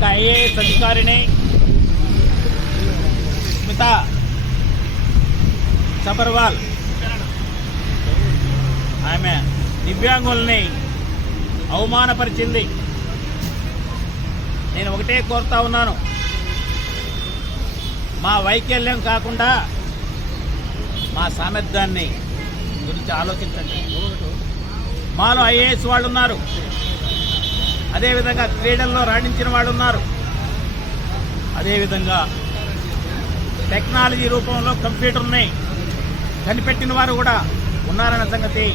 ఒక ఐఏఎస్ అధికారిని స్మిత సబర్వాల్ ఆమె దివ్యాంగుల్ని అవమానపరిచింది. నేను ఒకటే కోరుతా ఉన్నాను. మా వైకల్యం కాకుండా మా సామర్థ్యాన్ని గురించి ఆలోచించండి. మాలో ఐఏఎస్ వాళ్ళు ఉన్నారు అదేవిధంగా క్రీడల్లో రాణించిన వాళ్ళు ఉన్నారు అదేవిధంగా టెక్నాలజీ రూపంలో కంప్యూటర్ని కనిపెట్టిన వారు కూడా ఉన్నారన్న సంగతి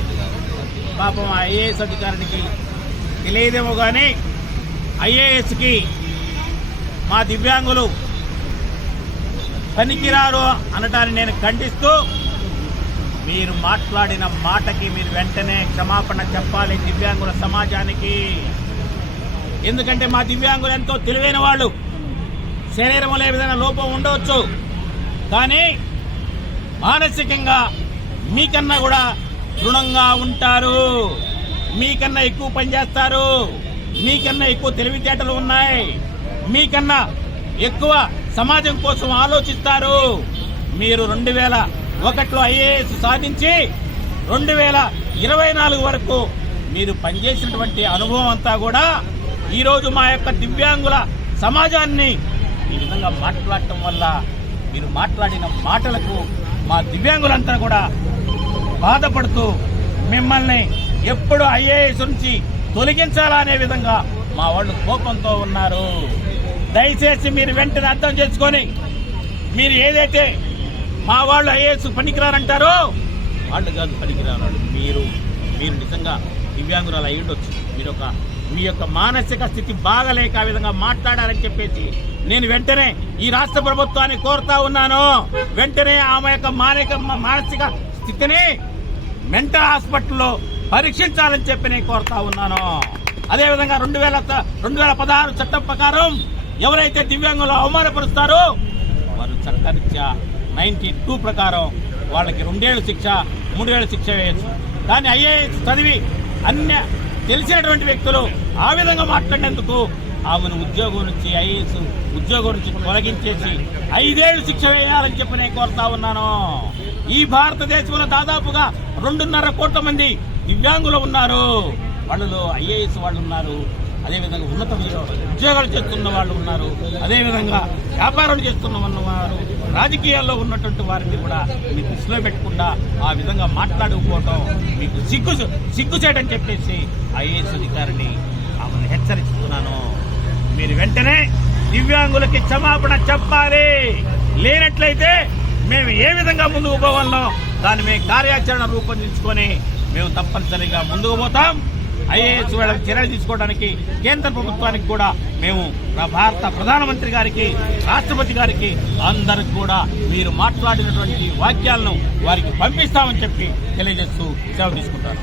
పాపం ఐఏఎస్ అధికారికి తెలియదేమో కానీ ఐఏఎస్కి మా దివ్యాంగులు పనికిరారు అనటాన్ని నేను ఖండిస్తూ మీరు మాట్లాడిన మాటకి మీరు వెంటనే క్షమాపణ చెప్పాలి దివ్యాంగుల సమాజానికి. ఎందుకంటే మా దివ్యాంగులు ఎంతో తెలివైన వాళ్ళు. శరీరంలో ఏ విధంగా లోపం ఉండవచ్చు. కానీ మానసికంగా మీకన్నా కూడా దృఢంగా ఉంటారు. మీకన్నా ఎక్కువ పనిచేస్తారు మీకన్నా ఎక్కువ తెలివితేటలు ఉన్నాయి. మీకన్నా ఎక్కువ సమాజం కోసం ఆలోచిస్తారు. మీరు రెండు వేల ఒకటిలో ఐఏఎస్ సాధించి రెండు వేల ఇరవై నాలుగు వరకు మీరు పనిచేసినటువంటి అనుభవం అంతా కూడా ఈరోజు మా యొక్క దివ్యాంగుల సమాజాన్ని ఈ విధంగా మాట్లాడటం వల్ల మీరు మాట్లాడిన మాటలకు మా దివ్యాంగులంతా కూడా బాధపడుతూ మిమ్మల్ని ఎప్పుడు ఐఏఎస్ నుంచి తొలగించాలా అనే విధంగా మా వాళ్ళు కోపంతో ఉన్నారు. దయచేసి మీరు వెంటనే అర్థం చేసుకొని మీరు ఏదైతే మా వాళ్ళు ఐఏఎస్ పనికిరారంటారో వాళ్ళు కాదు పనికిరారు మీరు మీరు నిజంగా దివ్యాంగురాలు అయి ఉండొచ్చు. మీరు ఒక మీ యొక్క మానసిక స్థితి బాగలేక ఆ విధంగా మాట్లాడాలని చెప్పేసి నేను వెంటనే ఈ రాష్ట్ర ప్రభుత్వాన్ని కోరుతా ఉన్నాను. వెంటనే ఆమె యొక్క మానసిక మానసిక స్థితిని మెంటల్ హాస్పిటల్లో పరీక్షించాలని చెప్పి నేను కోరుతా ఉన్నాను. అదేవిధంగా రెండు వేల రెండు వేల పదహారు చట్టం ప్రకారం ఎవరైతే దివ్యాంగులు అవమానపరుస్తారో వారు చట్టరీత్యా నైన్టీ టూ ప్రకారం వాళ్ళకి రెండేళ్ళు శిక్ష మూడేళ్ళు శిక్ష వేయచ్చు. కానీ ఐఏఎస్ చదివి అన్య తెలిసినటువంటి వ్యక్తులు ఆ విధంగా మాట్లాడినందుకు ఆమెను ఉద్యోగం నుంచి ఐఏఎస్ ఉద్యోగం నుంచి తొలగించేసి ఐదేళ్ళు శిక్ష వేయాలని చెప్పి నేను కోరుతా ఉన్నాను. ఈ భారతదేశంలో దాదాపుగా రెండున్నర కోట్ల మంది దివ్యాంగులు ఉన్నారు. వాళ్ళలో ఐఏఎస్ వాళ్ళు ఉన్నారు. అదేవిధంగా ఉన్నత ఉద్యోగాలు చేస్తున్న వాళ్ళు ఉన్నారు. అదేవిధంగా వ్యాపారాలు చేస్తున్న ఉన్నవారు రాజకీయాల్లో ఉన్నటువంటి వారిని కూడా మీకు దృష్టిలో పెట్టకుండా ఆ విధంగా మాట్లాడకపోవటం మీకు సిగ్గు సిగ్గు చేయడం చెప్పేసి ఐఏఎస్ అధికారిని ఆమెను హెచ్చరిస్తున్నాను. మీరు వెంటనే దివ్యాంగులకి క్షమాపణ చెప్పాలి. లేనట్లయితే మేము ఏ విధంగా ముందుకు పోవాలో దాన్ని మేము కార్యాచరణ రూపొందించుకొని మేము తప్పనిసరిగా ముందుకు పోతాం. ఐఏఎస్ వాళ్ళకి చర్యలు తీసుకోవడానికి కేంద్ర ప్రభుత్వానికి కూడా మేము భారత ప్రధానమంత్రి గారికి రాష్ట్రపతి గారికి అందరికి కూడా మీరు మాట్లాడినటువంటి వాక్యాలను వారికి పంపిస్తామని చెప్పి తెలియజేస్తూ సెలవు తీసుకుంటారు